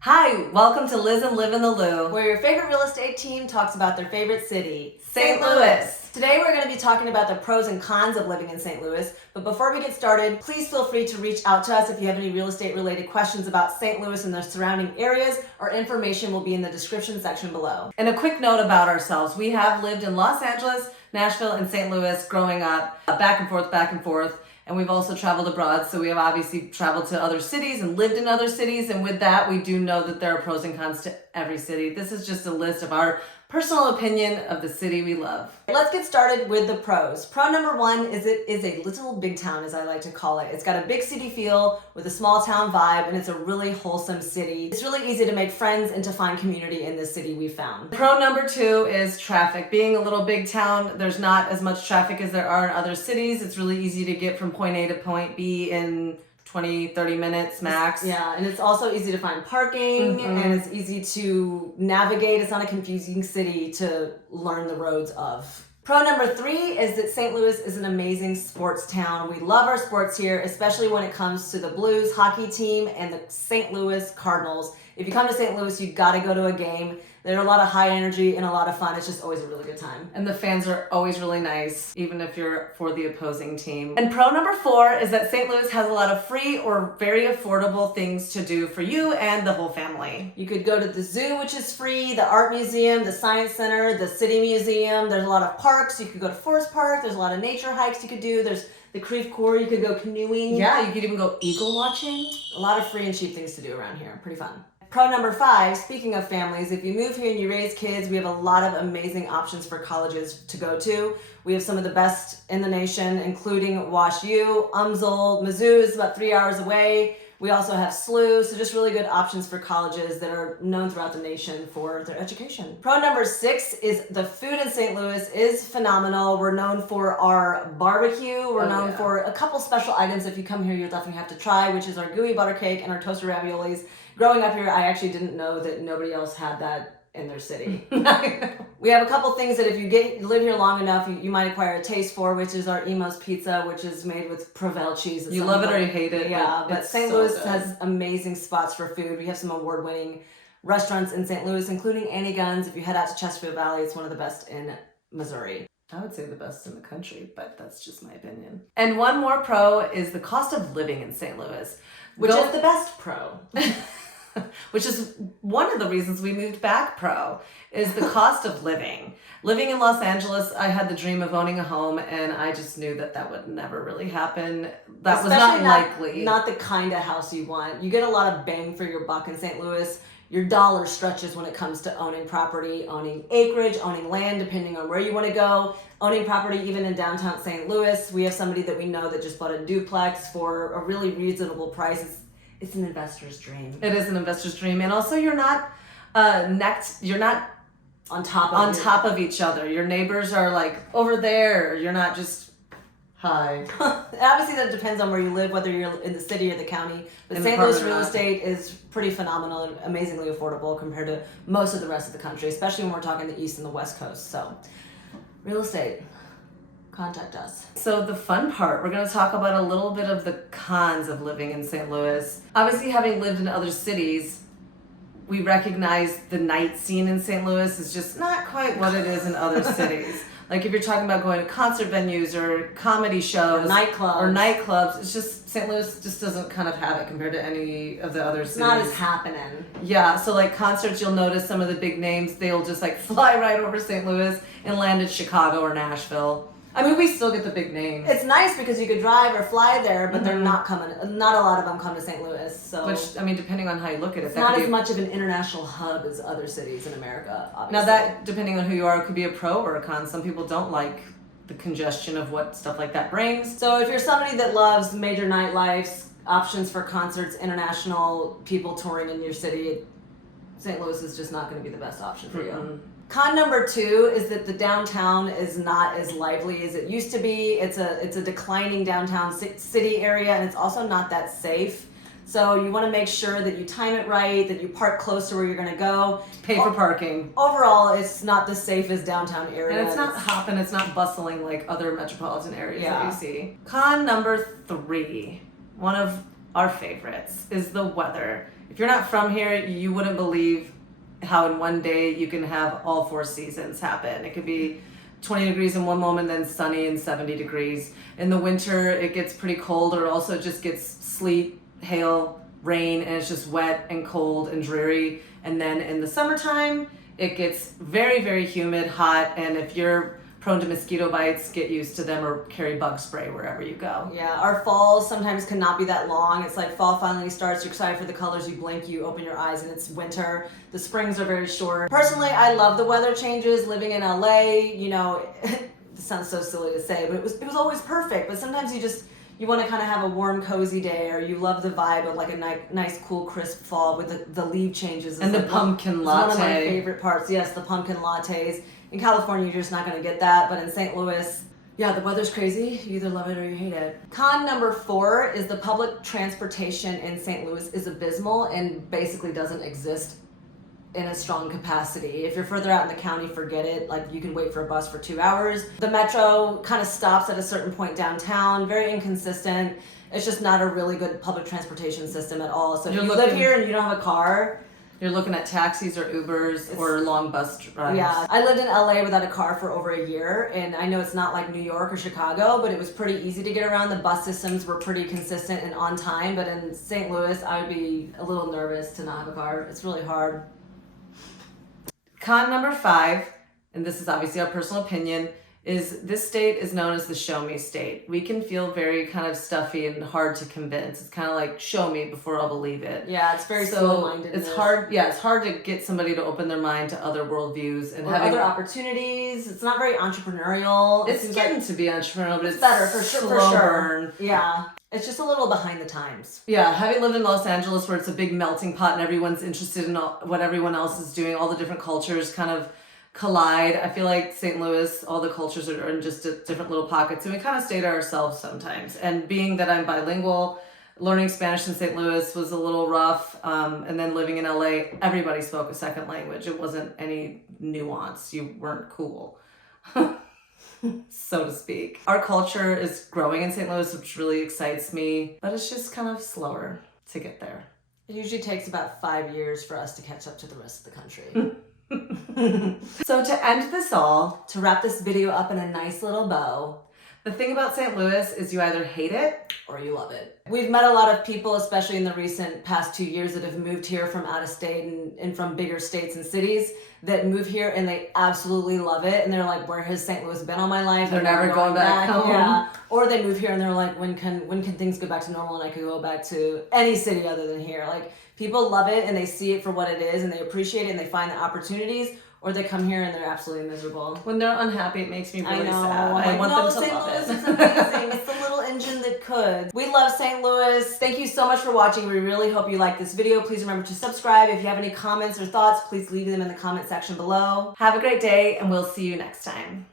Hi, welcome to Liz and Live in the Lou, where your favorite real estate team talks about their favorite city, St. Louis. Today we're going to be talking about the pros and cons of living in St. Louis, but before we get started, please feel free to reach out to us if you have any real estate related questions about St. Louis and the surrounding areas. Our information will be in the description section below. And a quick note about ourselves. We have lived in Los Angeles, Nashville, and St. Louis growing up, back and forth. And we've also traveled abroad, so we have obviously traveled to other cities and lived in other cities. And with that, we do know that there are pros and cons to every city. This is just a list of our personal opinion of the city we love. Let's get started with the pros. Pro number one is it is a little big town, as I like to call it. It's got a big city feel with a small town vibe, and it's a really wholesome city. It's really easy to make friends and to find community in this city we found. Pro number two is traffic. Being a little big town, there's not as much traffic as there are in other cities. It's really easy to get from point A to point B in 20, 30 minutes max. Yeah, and it's also easy to find parking, and it's easy to navigate. It's not a confusing city to learn the roads of. Pro number three is that St. Louis is an amazing sports town. We love our sports here, especially when it comes to the Blues hockey team and the St. Louis Cardinals. If you come to St. Louis, you got to go to a game. They're a lot of high energy and a lot of fun. It's just always a really good time. And the fans are always really nice, even if you're for the opposing team. And pro number four is that St. Louis has a lot of free or very affordable things to do for you and the whole family. You could go to the zoo, which is free, the art museum, the science center, the city museum. There's a lot of parks. You could go to Forest Park. There's a lot of nature hikes you could do. There's the Creve Coeur. You could go canoeing. Yeah, you could even go eagle watching. A lot of free and cheap things to do around here. Pretty fun. Pro number five, speaking of families, if you move here and you raise kids, we have a lot of amazing options for colleges to go to. We have some of the best in the nation, including Wash U, UMSL, Mizzou is about 3 hours away. We also have SLU, so just really good options for colleges that are known throughout the nation for their education. Pro number six is the food in St. Louis is phenomenal. We're known for our barbecue. We're known for a couple special items if you come here you'll definitely have to try, which is our gooey butter cake and our toasted raviolis. Growing up here, I actually didn't know that nobody else had that in their city. We have a couple things that if you live here long enough, you might acquire a taste for, which is our Emo's Pizza, which is made with Provel cheese. You love it or you hate it. Yeah, but St. Louis has amazing spots for food. We have some award-winning restaurants in St. Louis, including Annie Gunn's. If you head out to Chesterfield Valley, it's one of the best in Missouri. I would say the best in the country, but that's just my opinion. And one more pro is the cost of living in St. Louis. Which is the best pro. Which is one of the reasons we moved back pro, is the cost of living. Living in Los Angeles, I had the dream of owning a home, and I just knew that would never really happen. That was not likely. Not the kind of house you want. You get a lot of bang for your buck in St. Louis. Your dollar stretches when it comes to owning property, owning acreage, owning land, depending on where you want to go. Owning property even in downtown St. Louis. We have somebody that we know that just bought a duplex for a really reasonable price. It's an investor's dream. It is an investor's dream. And also you're not you're not on top of each other. Your neighbors are like over there. You're not just hi. Obviously that depends on where you live, whether you're in the city or the county. But St. Louis real estate is pretty phenomenal and amazingly affordable compared to most of the rest of the country, especially when we're talking the East and the West Coast. So real estate. Contact us. So the fun part, we're going to talk about a little bit of the cons of living in St. Louis. Obviously, having lived in other cities, we recognize the night scene in St. Louis is just not quite what it is in other cities. Like if you're talking about going to concert venues or comedy shows or nightclubs, it's just St. Louis just doesn't kind of have it compared to any of the other cities. It's not as happening. Yeah, so like concerts, you'll notice some of the big names, they'll just like fly right over St. Louis and land at Chicago or Nashville. I mean, we still get the big names. It's nice because you could drive or fly there, but they're not coming. Not a lot of them come to St. Louis. So, which, I mean, depending on how you look at it, it's not as much of an international hub as other cities in America, obviously. Now that, depending on who you are, could be a pro or a con. Some people don't like the congestion of what stuff like that brings. So if you're somebody that loves major nightlife, options for concerts, international people touring in your city, St. Louis is just not going to be the best option for you. Con number two is that the downtown is not as lively as it used to be. It's a declining downtown city area, and it's also not that safe. So you want to make sure that you time it right, that you park close to where you're going to go. Pay for parking. Overall, it's not the safest downtown area. And it's not hopping, it's not bustling like other metropolitan areas that you see. Con number three, one of our favorites, is the weather. if you're not from here, you wouldn't believe how in one day you can have all 4 seasons happen. It could be 20 degrees in one moment, then sunny and 70 degrees. In the winter, it gets pretty cold, or it also just gets sleet, hail, rain, and it's just wet and cold and dreary. And then in the summertime, it gets very, very humid, hot, and if you're prone to mosquito bites, get used to them or carry bug spray wherever you go. Yeah, our falls sometimes cannot be that long. It's like fall finally starts, you're excited for the colors, you blink, you open your eyes, and it's winter. The springs are very short. Personally, I love the weather changes. Living in LA, you know, it sounds so silly to say, but it was always perfect. But sometimes you want to kind of have a warm, cozy day, or you love the vibe of like a nice, cool, crisp fall with the leaf changes. And the pumpkin latte. One of my favorite parts. Yes, the pumpkin lattes. In California, you're just not going to get that, but in St. Louis, yeah, the weather's crazy. You either love it or you hate it. Con number 4 is the public transportation in St. Louis is abysmal and basically doesn't exist in a strong capacity. If you're further out in the county, forget it. Like, you can wait for a bus for 2 hours. The metro kind of stops at a certain point downtown, very inconsistent. It's just not a really good public transportation system at all. So if you live here and you don't have a car, you're looking at taxis or Ubers or long bus rides. Yeah, I lived in LA without a car for over a year, and I know it's not like New York or Chicago, but it was pretty easy to get around. The bus systems were pretty consistent and on time, but in St. Louis, I would be a little nervous to not have a car. It's really hard. Con number 5, and this is obviously our personal opinion, is this state is known as the show me state. We can feel very kind of stuffy and hard to convince. It's kind of like, show me before I'll believe it. Yeah, it's very slow-minded. It's hard. Yeah, it's hard to get somebody to open their mind to other worldviews and having other opportunities. It's not very entrepreneurial. It's getting to be entrepreneurial, but it's better for sure. Slow burn. Yeah. It's just a little behind the times. Yeah, having lived in Los Angeles where it's a big melting pot and everyone's interested in what everyone else is doing, all the different cultures kind of collide. I feel like St. Louis, all the cultures are in just different little pockets, and we kind of stay to ourselves sometimes. And being that I'm bilingual, learning Spanish in St. Louis was a little rough, and then living in LA, everybody spoke a second language. It wasn't any nuance. You weren't cool, so to speak. Our culture is growing in St. Louis, which really excites me, but it's just kind of slower to get there. It usually takes about 5 years for us to catch up to the rest of the country. So to end this all, to wrap this video up in a nice little bow, the thing about St. Louis is you either hate it or you love it. We've met a lot of people, especially in the recent past 2 years, that have moved here from out of state and from bigger states and cities that move here and they absolutely love it. And they're like, where has St. Louis been all my life? They're never going back home. Yeah. Or they move here and they're like, when can things go back to normal and I could go back to any city other than here? Like, people love it and they see it for what it is and they appreciate it and they find the opportunities, or they come here and they're absolutely miserable. When they're unhappy, it makes me really sad. I want them to St. love Louis it. is amazing. It's the little engine that could. We love St. Louis. Thank you so much for watching. We really hope you like this video. Please remember to subscribe. If you have any comments or thoughts, please leave them in the comment section below. Have a great day, and we'll see you next time.